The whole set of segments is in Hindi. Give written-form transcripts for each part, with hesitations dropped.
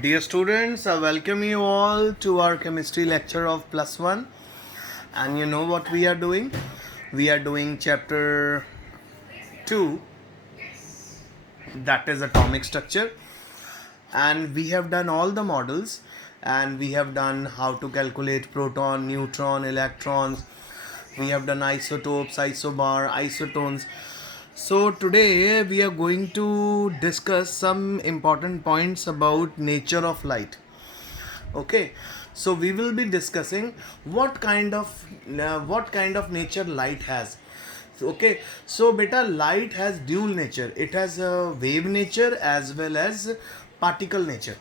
Dear students, I welcome you all to our chemistry lecture of plus one. And you know what we are doing? We are doing chapter 2, that is atomic structure. And we have done all the models, and we have done how to calculate proton, neutron, electrons. We have done isotopes, isobar, isotones. So today we are going to discuss some important points about nature of light. Okay, so we will be discussing what kind of nature light has. Okay, so beta, light has dual nature. It has a wave nature as well as particle nature.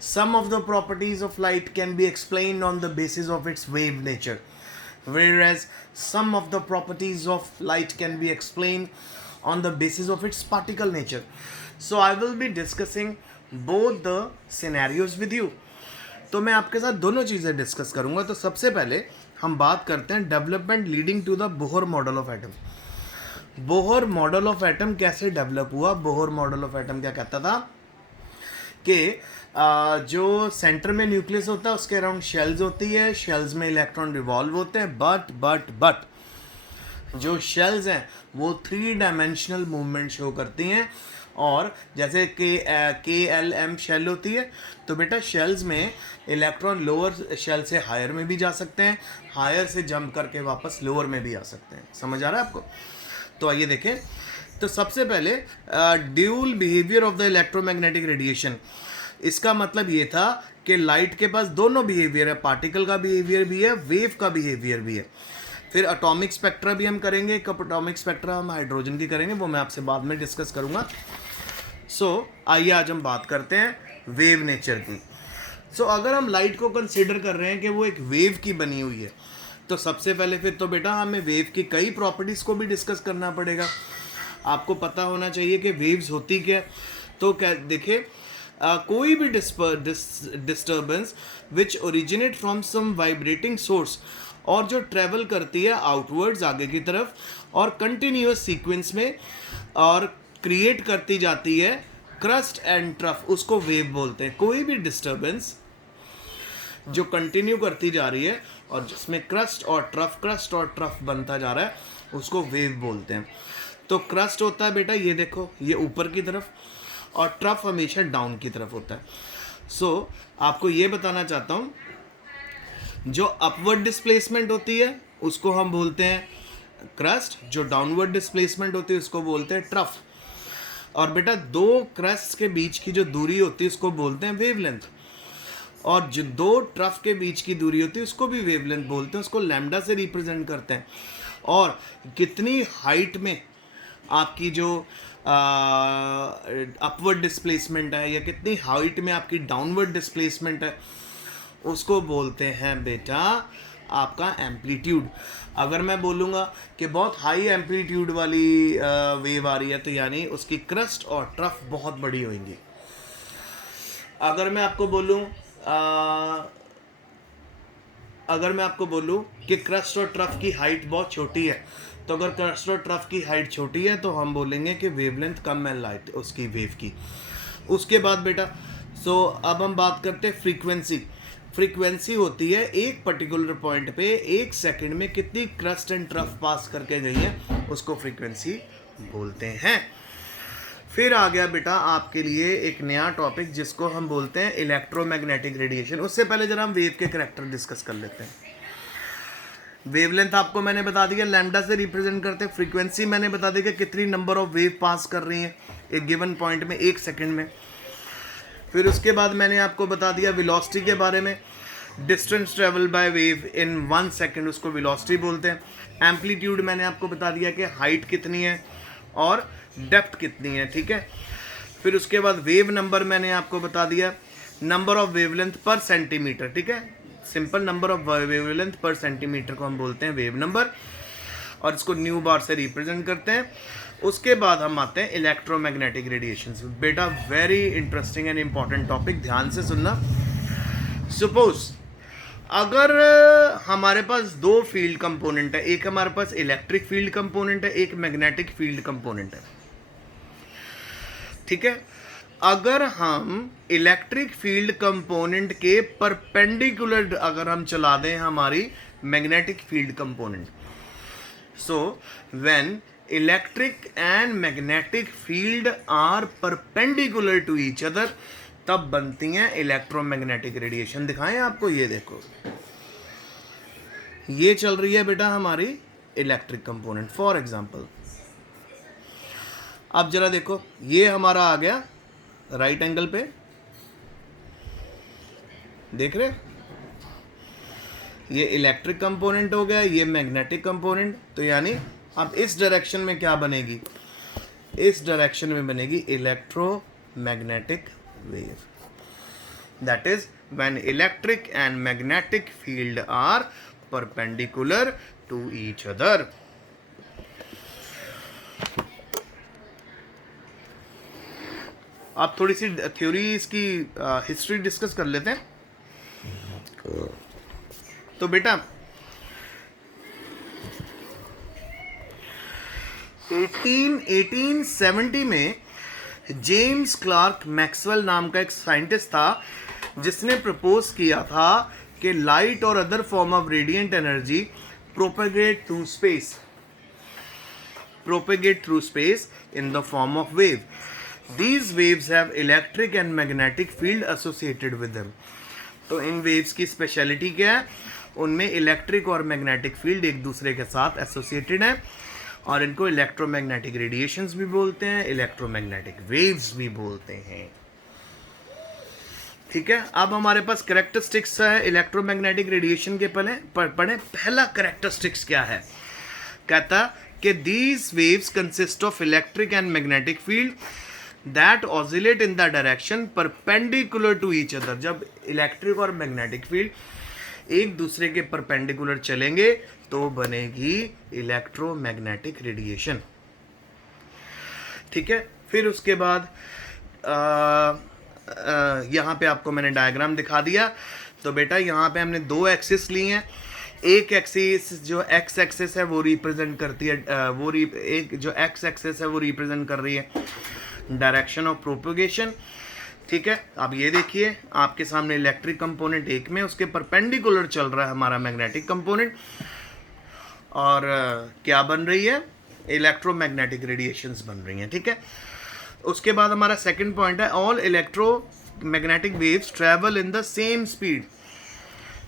Some of the properties of light can be explained on the basis of its wave nature, whereas some of the properties of light can be explained on the basis of its particle nature. So I will be discussing both the scenarios with you. तो मैं आपके साथ दोनों चीज़ें डिस्कस करूंगा. तो सबसे पहले हम बात करते हैं development leading to the Bohr model of atom. Bohr model of atom कैसे डेवलप हुआ? बोहर मॉडल ऑफ एटम क्या कहता था कि जो सेंटर में न्यूक्लियस होता है उसके अराउंड शेल्स होती है, शेल्स में इलेक्ट्रॉन रिवॉल्व होते हैं, बट जो शेल्स हैं वो 3 डायमेंशनल मूवमेंट शो करती हैं. और जैसे के एल एम शेल होती है, तो बेटा शेल्स में इलेक्ट्रॉन लोअर शेल से हायर में भी जा सकते हैं, हायर से जंप करके वापस लोअर में भी आ सकते हैं. समझ आ रहा है आपको? तो आइए देखें. तो सबसे पहले dual behaviour of the electromagnetic radiation. इसका मतलब ये था कि लाइट के पास दोनों बिहेवियर है, पार्टिकल का बिहेवियर भी है, वेव का बिहेवियर भी है. फिर एटॉमिक स्पेक्ट्रा भी हम करेंगे. एक एटॉमिक स्पेक्ट्रा हम हाइड्रोजन की करेंगे, वो मैं आपसे बाद में डिस्कस करूंगा. आइए आज हम बात करते हैं वेव नेचर की. अगर हम लाइट को कंसीडर कर रहे हैं कि वो एक वेव की बनी हुई है, तो सबसे पहले फिर तो बेटा हमें वेव की कई प्रॉपर्टीज़ को भी डिस्कस करना पड़ेगा. आपको पता होना चाहिए कि वेव्स होती क्या. तो क्या देखिए, कोई भी disturbance which originate from some vibrating source, और जो ट्रेवल करती है आउटवर्ड्स आगे की तरफ और कंटिन्यूअस सीक्वेंस में और क्रिएट करती जाती है क्रस्ट एंड ट्रफ, उसको वेव बोलते हैं. कोई भी डिस्टर्बेंस जो कंटिन्यू करती जा रही है और जिसमें क्रस्ट और ट्रफ बनता जा रहा है, उसको वेव बोलते हैं. तो क्रस्ट होता है बेटा, ये देखो, ये ऊपर की तरफ, और ट्रफ हमेशा डाउन की तरफ होता है. आपको ये बताना चाहता हूँ, जो अपवर्ड डिस्प्लेसमेंट होती है उसको हम बोलते हैं क्रस्ट, जो डाउनवर्ड डिस्प्लेसमेंट होती है उसको बोलते हैं ट्रफ. और बेटा दो क्रस्ट के बीच की जो दूरी होती है उसको बोलते हैं वेवलेंथ, और जो दो ट्रफ के बीच की दूरी होती है उसको भी वेवलेंथ बोलते हैं. उसको लैम्डा से रिप्रेजेंट करते हैं. और कितनी हाइट में आपकी जो अपवर्ड डिस्प्लेसमेंट है या कितनी हाइट में आपकी डाउनवर्ड डिस्प्लेसमेंट है, उसको बोलते हैं बेटा आपका एम्पलीट्यूड. अगर मैं बोलूँगा कि बहुत हाई एम्पलीट्यूड वाली वेव आ रही है, तो यानी उसकी क्रस्ट और ट्रफ बहुत बड़ी होंगी. अगर मैं आपको बोलूँ कि क्रस्ट और ट्रफ की हाइट बहुत छोटी है, तो अगर क्रस्ट और ट्रफ की हाइट छोटी है तो हम बोलेंगे कि वेवलेंथ कम है लाइट उसकी वेव की. उसके बाद बेटा अब हम बात करते हैं फ्रीक्वेंसी. फ्रीक्वेंसी होती है एक पर्टिकुलर पॉइंट पे 1 सेकंड में कितनी क्रस्ट एंड ट्रफ पास करके गई है, उसको फ्रीक्वेंसी बोलते हैं. फिर आ गया बेटा आपके लिए एक नया टॉपिक जिसको हम बोलते हैं इलेक्ट्रोमैग्नेटिक रेडिएशन. उससे पहले जरा हम वेव के करैक्टर डिस्कस कर लेते हैं. वेवलेंथ आपको मैंने बता दिया लैम्डा से रिप्रेजेंट करते हैं. फ्रीक्वेंसी मैंने बता दिया कि कितनी नंबर ऑफ वेव पास कर रही हैं एक गिवन पॉइंट में 1 सेकंड में. फिर उसके बाद मैंने आपको बता दिया वेलोसिटी के बारे में. Distance travel by wave in 1 second, उसको वेलोसिटी बोलते हैं. एम्पलीट्यूड मैंने आपको बता दिया कि हाइट कितनी है और डेप्थ कितनी है. ठीक है. फिर उसके बाद वेव नंबर मैंने आपको बता दिया, नंबर ऑफ वेवलेंथ पर सेंटीमीटर. ठीक है, सिंपल नंबर ऑफ वेवलेंथ पर सेंटीमीटर को हम बोलते हैं वेव नंबर, और इसको न्यू बार से रिप्रेजेंट करते हैं. उसके बाद हम आते हैं इलेक्ट्रोमैग्नेटिक रेडिएशन. बेटा very interesting and important topic, ध्यान से सुनना. सपोज अगर हमारे पास 2 फील्ड कंपोनेंट है, एक हमारे पास इलेक्ट्रिक फील्ड कंपोनेंट है, एक मैग्नेटिक फील्ड कंपोनेंट है. ठीक है. अगर हम इलेक्ट्रिक फील्ड कंपोनेंट के परपेंडिकुलर अगर हम चला दें हमारी magnetic field component, so when electric and magnetic field are perpendicular to each other, तब बनती हैं इलेक्ट्रोमैग्नेटिक रेडिएशन। दिखाएं आपको, ये देखो, ये चल रही है बेटा हमारी इलेक्ट्रिक कंपोनेंट फॉर एग्जांपल। अब जरा देखो, ये हमारा आ गया राइट एंगल पे, देख रहे, ये इलेक्ट्रिक कंपोनेंट हो गया, ये मैग्नेटिक कंपोनेंट। तो यानी अब इस डायरेक्शन में क्या बनेगी, इस डायरेक्शन में बनेगी electromagnetic wave. That is when electric and magnetic field are perpendicular to each other. आप थोड़ी सी थ्योरी इसकी हिस्ट्री डिस्कस कर लेते हैं। तो बेटा 1870 में जेम्स क्लार्क मैक्सवेल नाम का एक साइंटिस्ट था जिसने प्रपोज किया था कि लाइट और other form of radiant energy propagate through space in the form of wave. These waves have electric and magnetic field associated with them. तो इन वेव्स की स्पेशलिटी क्या है, उनमें इलेक्ट्रिक और मैग्नेटिक फील्ड एक दूसरे के साथ एसोसिएटेड है और इनको इलेक्ट्रोमैग्नेटिक रेडिएशंस भी बोलते हैं, इलेक्ट्रोमैग्नेटिक वेव्स भी बोलते हैं। ठीक है, अब हमारे पास कैरेक्टरिस्टिक्स है इलेक्ट्रोमैग्नेटिक रेडिएशन के पढ़े। पहला कैरेक्टरिस्टिक्स क्या है, कहता कि these waves consist of electric and magnetic field that oscillate in the direction perpendicular to each other। जब इलेक्ट्रिक और मैग्नेटिक फील्ड एक दूसरे के परपेंडिकुलर चलेंगे तो बनेगी इलेक्ट्रोमैग्नेटिक रेडिएशन। ठीक है, फिर उसके बाद यहाँ पे आपको मैंने डायग्राम दिखा दिया। तो बेटा यहाँ पे हमने दो एक्सिस ली हैं। एक एक्सिस जो एक्स एक्सिस है वो रिप्रेजेंट करती है एक जो एक्स एक्सिस है वो रिप्रेजेंट कर रही है डायरेक्शन ऑफ प्रोपोगेशन। ठीक है, अब ये देखिए आपके सामने इलेक्ट्रिक कंपोनेंट एक में, उसके परपेंडिकुलर चल रहा है हमारा मैग्नेटिक कंपोनेंट और क्या बन रही है, इलेक्ट्रोमैग्नेटिक रेडिएशंस बन रही हैं। ठीक है, उसके बाद हमारा सेकंड पॉइंट है all electromagnetic waves travel in the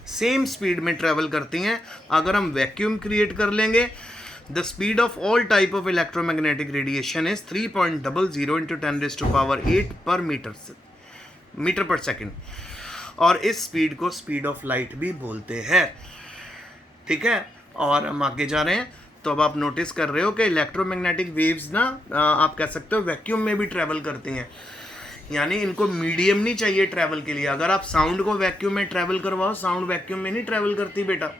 same speed में ट्रैवल करती हैं। अगर हम वैक्यूम क्रिएट कर लेंगे, the speed of all type of electromagnetic radiation is 3.00 into 10⁸ per meter per second और इस स्पीड को स्पीड ऑफ लाइट भी बोलते हैं। ठीक है, और हम आगे जा रहे हैं। तो अब आप नोटिस कर रहे हो कि इलेक्ट्रोमैग्नेटिक वेव्स ना आप कह सकते हो वैक्यूम में भी ट्रैवल करती हैं, यानी इनको मीडियम नहीं चाहिए ट्रैवल के लिए। अगर आप साउंड को वैक्यूम में ट्रैवल करवाओ, साउंड वैक्यूम में नहीं ट्रैवल करती बेटा।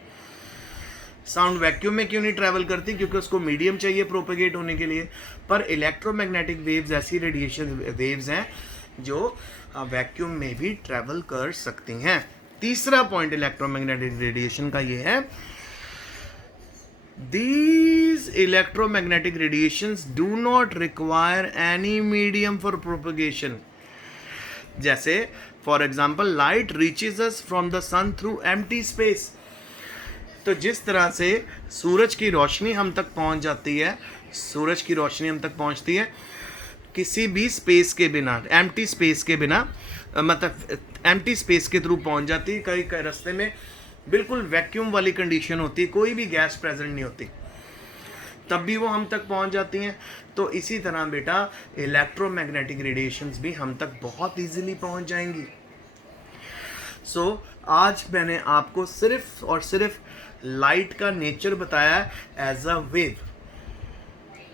साउंड वैक्यूम में क्यों नहीं ट्रैवल करती, क्योंकि उसको मीडियम चाहिए प्रोपेगेट होने के लिए। पर इलेक्ट्रोमैग्नेटिक वेव्स ऐसी रेडिएशन वेव्स हैं जो वैक्यूम में भी ट्रैवल कर सकती हैं। तीसरा पॉइंट इलेक्ट्रोमैग्नेटिक रेडिएशन का ये है, these electromagnetic radiations do not require any medium for propagation। जैसे for example light reaches us from the sun through empty space. तो जिस तरह से सूरज की रोशनी हम तक पहुंच जाती है, सूरज की रोशनी हम तक पहुंचती है किसी भी स्पेस के बिना, एम्प्टी स्पेस के बिना, मतलब एम्प्टी स्पेस के थ्रू पहुंच जाती है। कई कई रास्ते में बिल्कुल वैक्यूम वाली कंडीशन होती है, कोई भी गैस प्रेजेंट नहीं होती, तब भी वो हम तक पहुंच जाती हैं। तो इसी तरह बेटा इलेक्ट्रोमैग्नेटिक रेडिएशंस भी हम तक बहुत इजीली पहुंच जाएंगी। आज मैंने आपको सिर्फ और सिर्फ लाइट का नेचर बताया है एज अ वेव।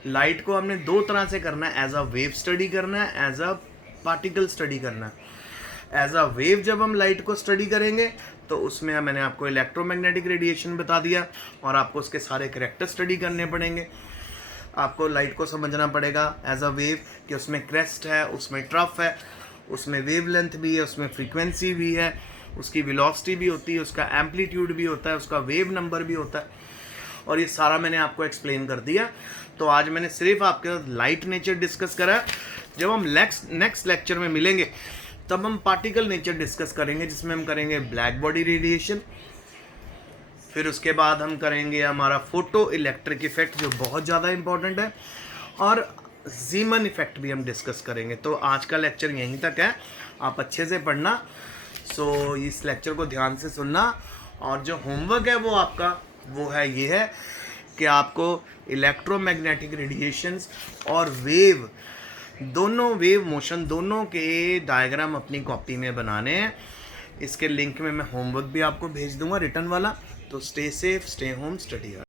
लाइट को हमने दो तरह से करना है, एज अ वेव स्टडी करना है, एज अ पार्टिकल स्टडी करना है। एज अ वेव जब हम लाइट को स्टडी करेंगे तो उसमें मैंने आपको इलेक्ट्रोमैग्नेटिक रेडिएशन बता दिया और आपको उसके सारे कैरेक्टर स्टडी करने पड़ेंगे। आपको लाइट को समझना पड़ेगा एज अ वेव कि उसमें क्रेस्ट है, उसमें ट्रफ है, उसमें वेवलेंथ भी है, उसमें फ्रीक्वेंसी भी है, उसकी वेलोसिटी भी होती है, उसका एम्पलीट्यूड भी होता है, उसका वेव नंबर भी होता है, और ये सारा मैंने आपको एक्सप्लेन कर दिया। तो आज मैंने सिर्फ आपके साथ लाइट नेचर डिस्कस करा, जब हम नेक्स्ट लेक्चर में मिलेंगे तब हम पार्टिकल नेचर डिस्कस करेंगे, जिसमें हम करेंगे ब्लैक बॉडी रेडिएशन, फिर उसके बाद हम करेंगे हमारा फोटो इलेक्ट्रिक इफेक्ट जो बहुत ज़्यादा इम्पोर्टेंट है, और जीमन इफेक्ट भी हम डिस्कस करेंगे। तो आज का लेक्चर यहीं तक है, आप अच्छे से पढ़ना। सो इस लेक्चर को ध्यान से सुनना, और जो होमवर्क है वो आपका वो है ये है कि आपको इलेक्ट्रोमैग्नेटिक रेडिएशंस और वेव मोशन दोनों के डायग्राम अपनी कॉपी में बनाने हैं। इसके लिंक में मैं होमवर्क भी आपको भेज दूंगा रिटर्न वाला। तो stay safe, stay home, study hard.